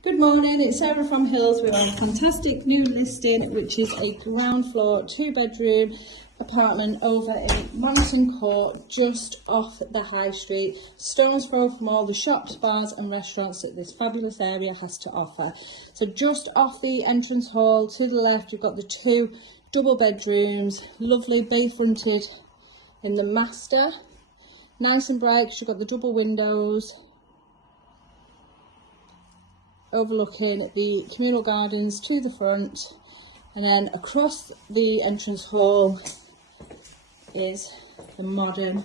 Good morning, it's Sarah from Hills with our fantastic new listing, which is a ground floor 2-bedroom apartment over in Monton Court, just off the high street, stone's throw from all the shops, bars and restaurants that this fabulous area has to offer. So just off the entrance hall to the left, you've got the 2 double bedrooms, lovely bay fronted in the master, nice and bright because you've got the double windows, overlooking the communal gardens to the front, and then across the entrance hall is the modern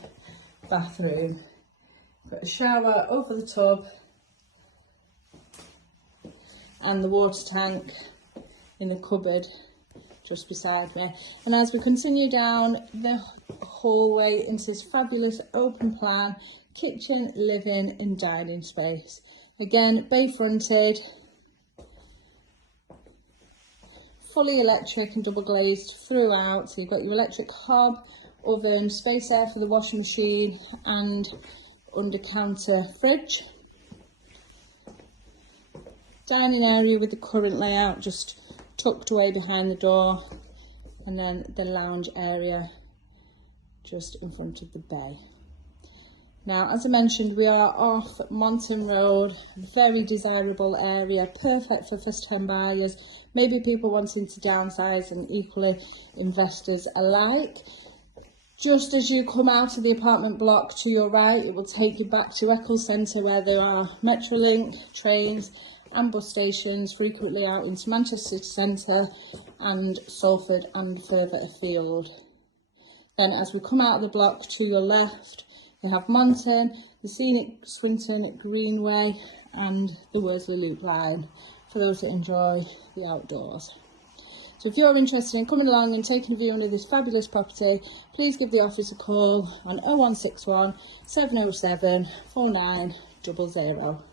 bathroom. Got a shower over the tub and the water tank in the cupboard just beside me. And as we continue down the hallway into this fabulous open plan kitchen, living and dining space. Again, bay fronted, fully electric and double glazed throughout. So you've got your electric hob, oven, space air for the washing machine and under counter fridge. Dining area with the current layout just tucked away behind the door, and then the lounge area just in front of the bay. Now, as I mentioned, we are off Monton Road, very desirable area, perfect for first-time buyers, maybe people wanting to downsize, and equally investors alike. Just as you come out of the apartment block to your right, it will take you back to Eccles Centre, where there are Metrolink trains and bus stations, frequently out into Manchester City Centre and Salford and further afield. Then as we come out of the block to your left, you have Monton, the scenic Swinton Greenway and the Worsley Loop line for those that enjoy the outdoors. So if you're interested in coming along and taking a view of this fabulous property, please give the office a call on 0161 707 4900.